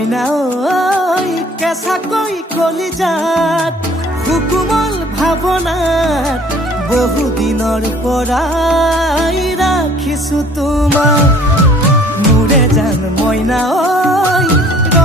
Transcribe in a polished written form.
মইনা ঐ কেঁচাকৈ কলিজাত সুকুমল ভাৱনাত বহুদিনৰ পৰাই ৰাখিছো তোমাক মোৰে জান মইনা ঐ